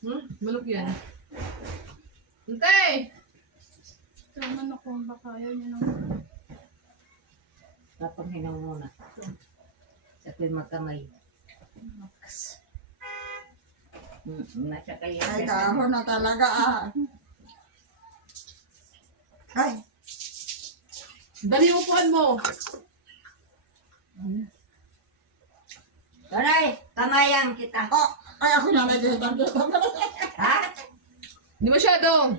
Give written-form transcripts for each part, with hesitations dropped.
Manok yan. Hintay! Tama na kung baka ayaw niya nang... Papanghinang muna. Sa tuwing magkamay. Nasa kayo. Ay, kahon na talaga ah. Ay, Dali yung upuan mo. Taray, kamayan kita. oh, ay ako na nagigitang dito. Ha? Hindi masyado.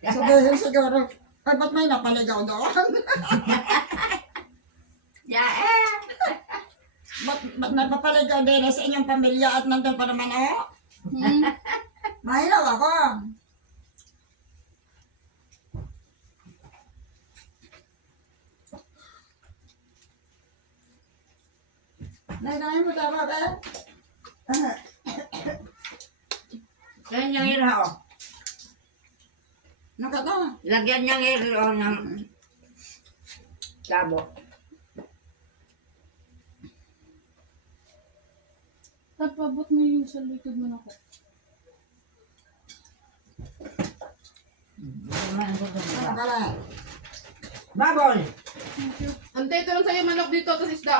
Sabihin siguro, ay ba't may napaligaw doon? Yeah. Ba't napapaligaw din sa inyong pamilya at nandun pa naman ako? Mahilaw ako. Nagdangin mo tama ba? Yan yung ira, oh. Nakata. Lagyan niyang ira, oh, ng sabo. Tapabot mo yung sa likod mo na ko. Kala. Babol! Thank you. Antay, ito lang sa'yo manok dito, tapos isda.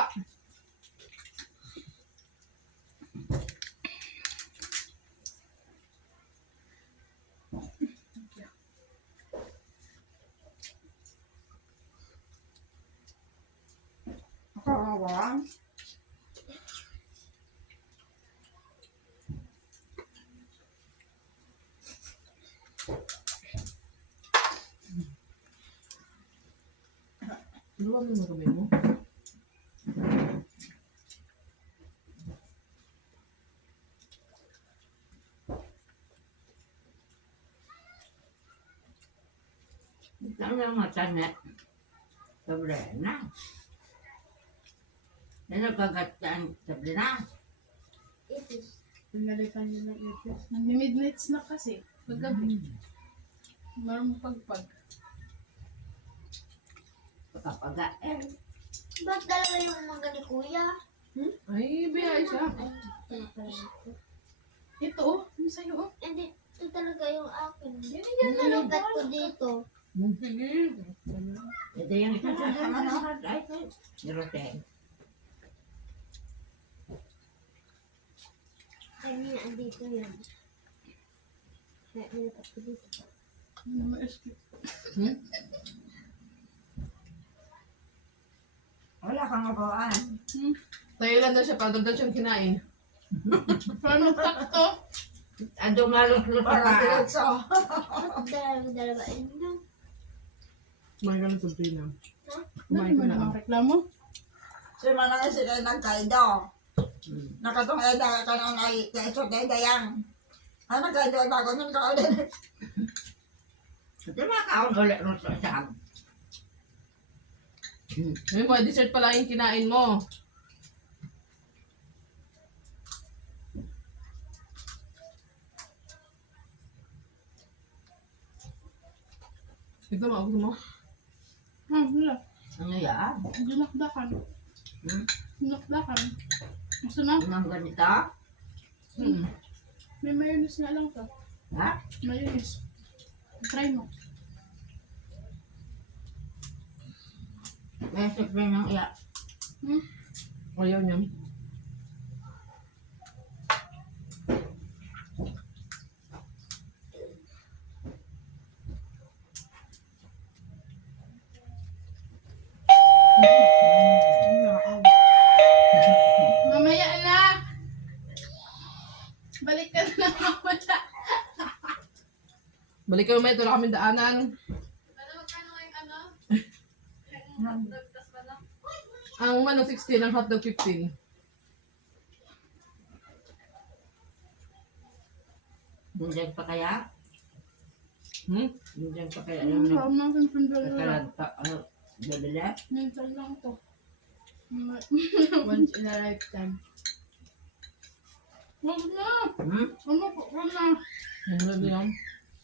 Ako ang wala. Luwa mo yung kamay mo. Saan yung mata na? Sobre na. Nagkagataan sobre na. Pinalitan niyo ng ipis. Nag-midnight snack kasi. Paggabi. Marang pagpag. Pagkapagain. Ba't dalawa yung mangga ni Kuya? Ay, biyay siya. Ito oh. Ano sa'yo oh? Hindi, ito talaga yung akin. Yan na lang. Nilipat ko dito. Sige. Ito yung isa sa mga ay ito. Niroten. Kaya andito yan. Kaya nilipat ko dito. Ano ma-escape? Wala kang mabawaan. Tayo lang daw siya, pagod daw siyang kinain. Paano sakto? Ando malus-lus Para pa. diretso. Dalawa yun. Kumain ka ng Sabrina. Ano Kumain ka naman na. ang reklamo? Si Manang sila nagkaido. Nakatong eda ka nang ay kaiso dayang. Ay nagkaido ay bago nun ka ulit. Ito makaon ulit rin sa sab. May mga dessert pala yung kinain mo. Ito mo, gusto mo? Wala. Ano yan? Dinakdakan. Hmm? Dinakdakan. Gusto na? Anong ganito? May mayonnaise nga lang to. Ha? Mayonnaise. Try mo. May sipre ng iya. Ayaw niya. Mamaya na! Balik ka na lang ako na. Balik kayo may ito na kami daanan. Ano magkano yung ano? Dagtas ba na? Ang manok 16, ang hotdog 15. Nandiyan pa kaya? Nandiyan pa kaya yung Ang natin pindala. nagkalagpa? Babila? Minsan lang to. Once in a lifetime. Wag na! Ano po? Wag na! Ano ba yan?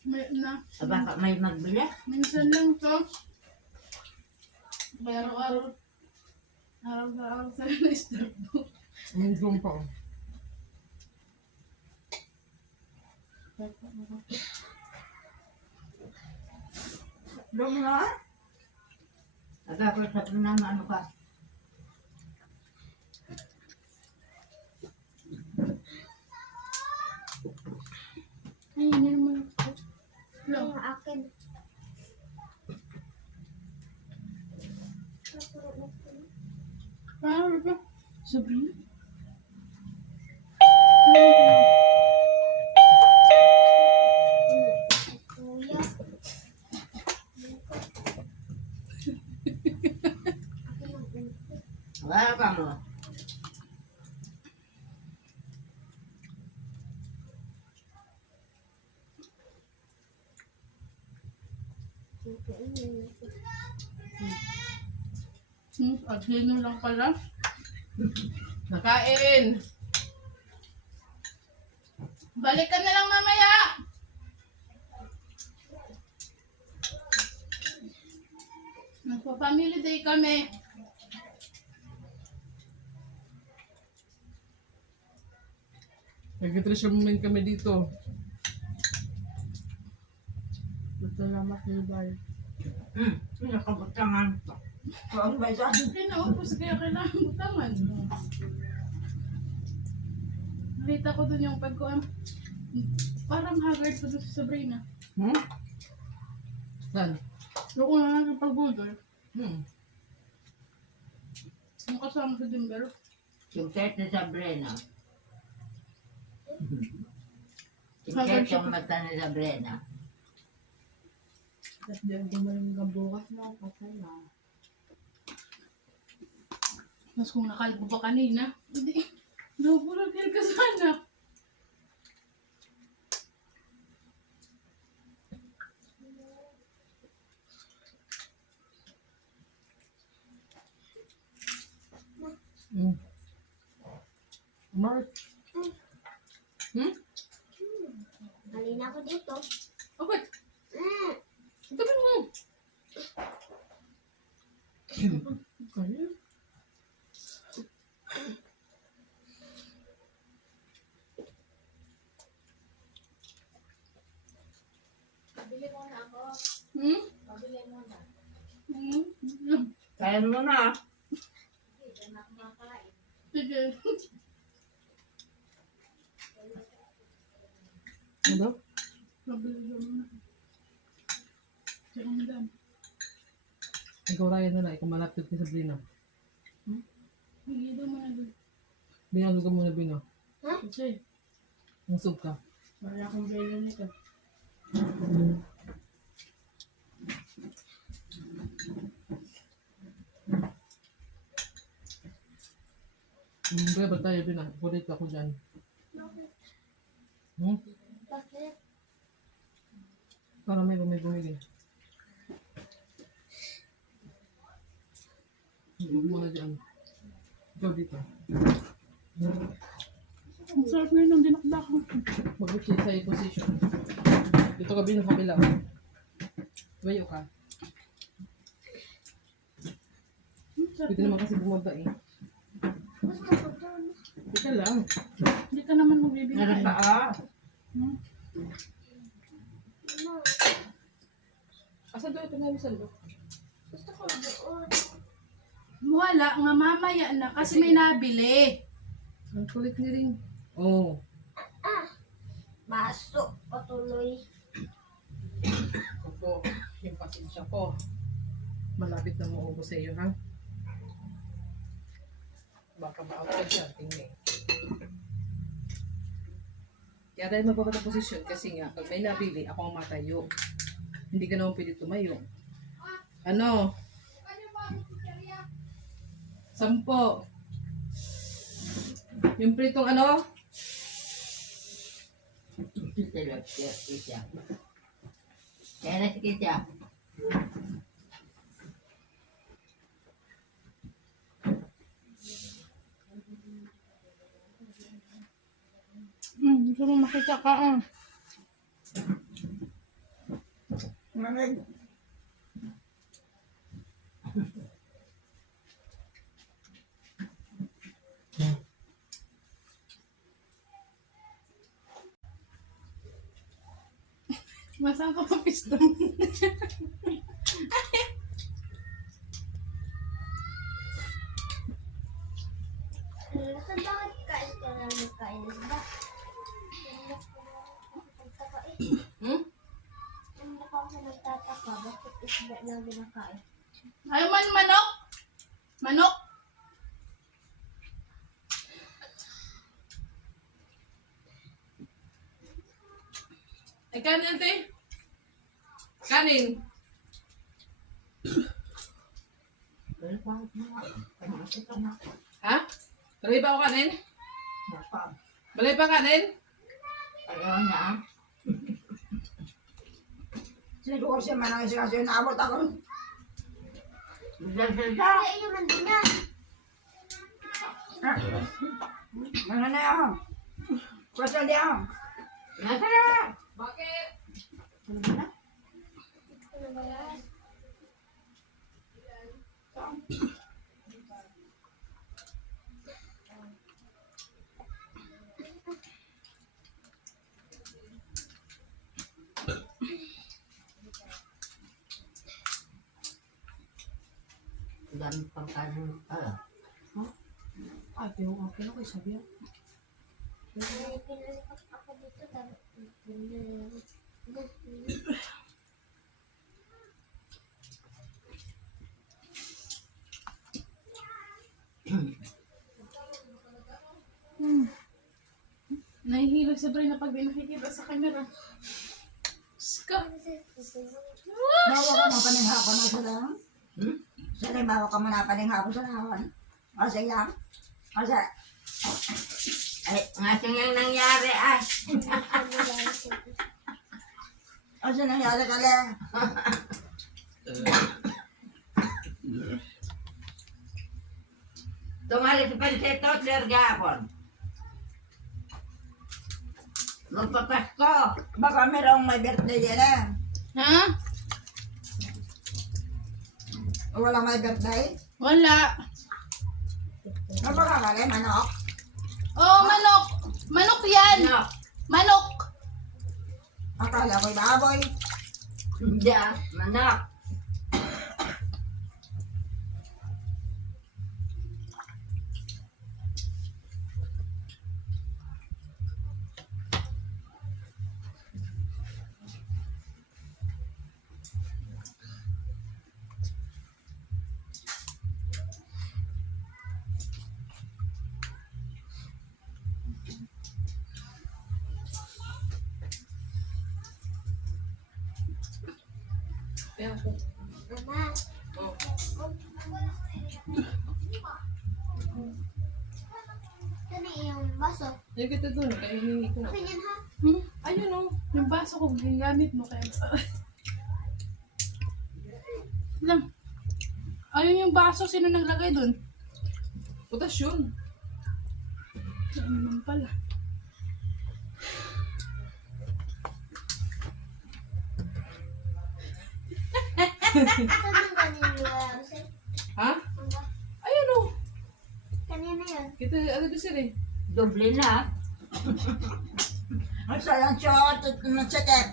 May na. Baka may magbila? Minsan lang to. Kaya araw-araw. Araw-araw sa na-start ko. Ang zoom pa. Dumi na? Aga ko sa nama ano ka? Ay, hindi naman ako. Yung akin. Paano ba? Sabihin. Kuya. Wala ka mo. At sino lang pala? Nakain. Balik ka na lang mamaya! Nagpa-family day kami. Nag-treasure kami dito. Salamat ni Bay. Nakabutangan pa. Huwag ba siya? Ay, naupos kaya kailangan butangan. Nakita ko dun yung pagkuhan. Parang haggard pa dun sa Sabrina. Saan? Doon ko na lang pag-google. Yung kasama sa Denver. Yung set ni Sabrina. Yung Haggard set siya yung mata ni Sabrina. Tapos di mo rin bukas na patay na. Mas kung nakalbo pa kanina, hindi. Nabulagyan ka sana. Mark. Halina ako dito. Okay. Mm. Tabi mo. Okay. Pabili mo na ako. Hmm? Pabili mo na. Hmm? Kaya mo na. Hindi, dyan na ako makain. Sige. Ano? Pabili mo na. Sige mo dyan. Ikaw Ryan na lang. Ikaw malapit kay Sabrina. Hindi daw mo na doon. Binasog ka muna Bino. Kasi, Nasog ka. wala akong belo nito. Kaya ba tayo Bino? Kulit ako dyan. Bakit? Para may bumili. Huwag mo na dyan. Ikaw dito. Ang sarap ngayon ng dinakdak mo. Mag-uchi sa position. Dito ka Bino kabila. Tumayo ka. Ang sarap Pwede naman kasi bumaba eh. Gusto ko doon. Teka lang. Hindi ka naman magbibigay. Meron pa ah. Hmm? Ano? Asan doon ito nga yung salo? Gusto ko doon. Wala nga mamaya na kasi may nabili. Ang kulit ni Ring. Oh. Masok. Patuloy. Opo. Yung pasensya ko. Malapit na maubos sa iyo ha. Baka ma-out ka dyan. Tingnan. Kaya tayo magpapata posisyon kasi nga pag may nabili, ako ang matayo. Hindi ka naman pwede tumayo. Ano? 10. Yung pritong ano? Kisya. Kaya na si Kisya. Gusto mo makita ka ah. Mamig. Masang ka pa piston. Bakit kain ka na nagkain ba? Nagtaka eh. Hmm? Hindi pa ako nagtataka. Bakit isda lang binakain? Ay, manok! Manok! Ay, kanin, ate. Kanin. Pero bakit mo? Pamasa ka na. Ha? Balay pa ako kanin? Napa. Balay pa kanin? Ayaw na. Siguro siya manang isa kasi naabot ako. Dada. Ay, yun man din yan. Ano na ako? Kwasa di ako. Nasa na. Bakit? Ano ba yan? Dami pang kanin. Ate, yung okay na kayo sabi yan. Ay, pinalipat ako dito. Nahihilo si Bray pag di nakikita sa camera. Ska! Bawa ka mo paninghapon na sa lang. Sana bawa ka mo na paninghapon sa lawan. Kasi lang. Kasi Ay, nga yung nangyari ay. kasi nangyari ka lang. Tumali si Panseto, sir gapon. Magpapasko. Baka merong may birthday din eh. Ha? Wala may birthday. Wala. Ano ba kakali? Manok? Oh, manok! Manok yan! Ano? Manok! Akala ko'y baboy. Hindi ah, manok. Kaya ako. Mama, Oh. ito na yung baso. Ay, kita doon. Kaya hiningi ko. Okay yan ha? Hmm? Ayun o. Yung baso ko, ginagamit mo kaya lang. Ayun yung baso, sino naglagay dun? Putas yun. Ano naman pala? Ito yung kanina. Ha? Ayun o. Kanina yun. Kita, ano ba sila eh? Doble na. Ang sayang shot at matsikip.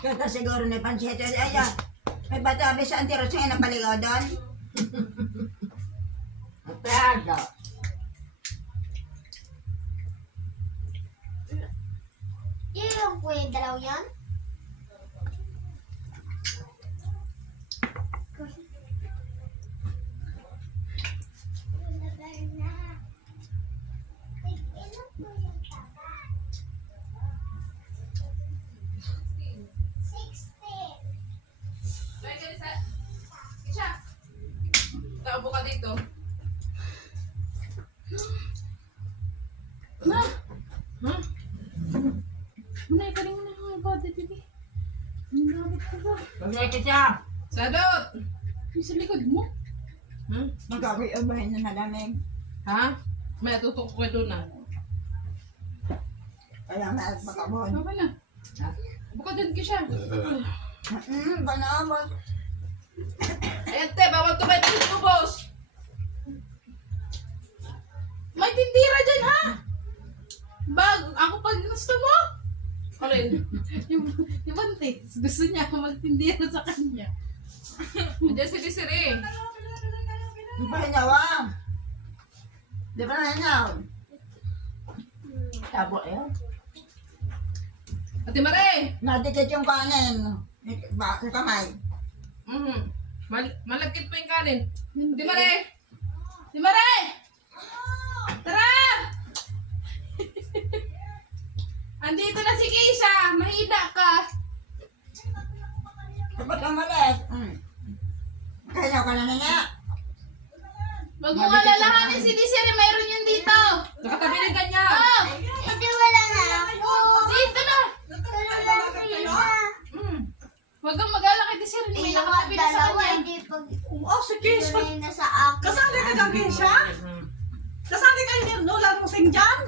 Kaya siguro ni Pansito. Ayan. May batabi sa antiro siya na paligaw doon. Magpahado. Yung kuya dalaw yan? Taupo ka dito. Ma! Ha? Muna, ikaling mo na yung body, baby. Nagabit ka ba? Doble ka siya. Sadot! Yung sa likod mo? Ha? Magkakay abahin na nalamig. Ha? May tutok ko doon na. Kaya may bakabon. Okay na. Buka din ka siya. Banabon. Ente, bawal tumayo ng tubos. May tindira dyan ha! Bag, ako pag gusto mo? Alin? Yung Bante, gusto niya magtindira sa kanya. Diyan si Desiree. Di ba hinyawa? Di ba na hinyaw? Tabo eh. Ate Mare. Nadikit yung kanin. Sa kamay. Malagkit pa yung kanin. Ate Mare. Si Mare! Tara! Andito na si Keisha! Mahina ka! Dapat kang malis. Kaya ka na niya. Huwag mong alalahanin si Desiree, mayroon yun dito! Nakatabi ng kanya. Oh! Hindi wala na ako. Dito na! Wala sa isa. Huwag kang mag-alala kay Desiree, may nakatabi na sa Dalawa, kanya. hindi pag Oh, si Kish. tuloy na sa akin. Kasali ka dyan, Kisha? Kasali ka niya, no? Lalo sing dyan?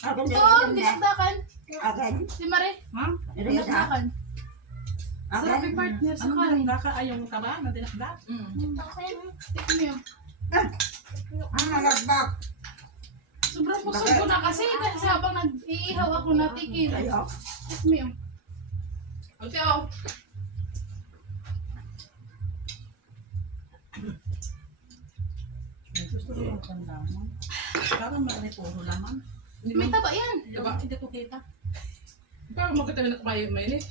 Akin din. Doon, dinagdakan. Akin. Si Mare, Ha? dinagdakan. Sarap Akin. yung partner sa Ano kanin. yung ayaw mo ka ba? Nadinakdak? Tignan mo yun. Ang malagbak. Sobrang busog ko na kasi habang nag-iihaw ako natikin. Kayo. Tignan mo yun. Ate, oh. Gusto ko yung tanda mo. Parang may puro laman. May taba yan. Diba? Hindi ko kita. Parang magkatabi na kumayo mainit.